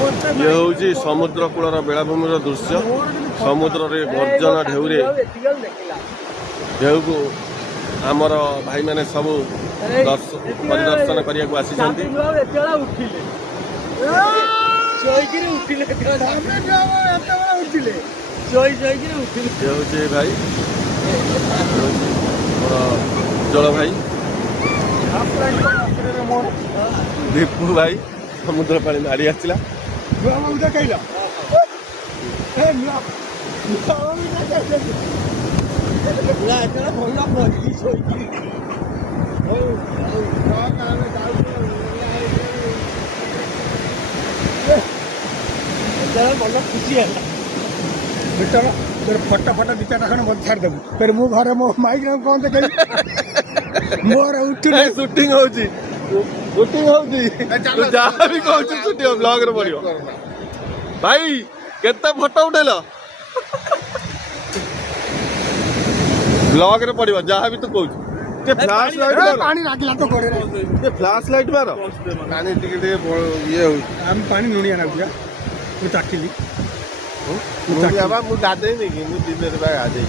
ये हूँ समुद्र कूलर बेलाभूमि दृश्य समुद्र रे गर्जन ढेउरे ढेउ को आमर भाई मैंने सब परिदर्शन करने को आसी भाई जल भाई दीपू भाई समुद्र पानी मारी आसला खुशी है फटा फटा दी चार खन छाड़ देबू फिर मु घरे मो माइक कौन देखे मोर उठुले शूटिंग होची शूटिंग होची तू जहाँ भी कहू शूटिंग ब्लॉग रे पड़ियो भाई केते फोटो उठेलो ब्लॉग रे पड़ियो जहाँ भी तू कहू के फ्लैश लाइट मारो पानी लागला तो करे के फ्लैश लाइट मारो पानी टिके ये हो हम पानी नुनिया ना दिया मु चाकिली मु गाधे नहीं कि मु दिन रे गाधे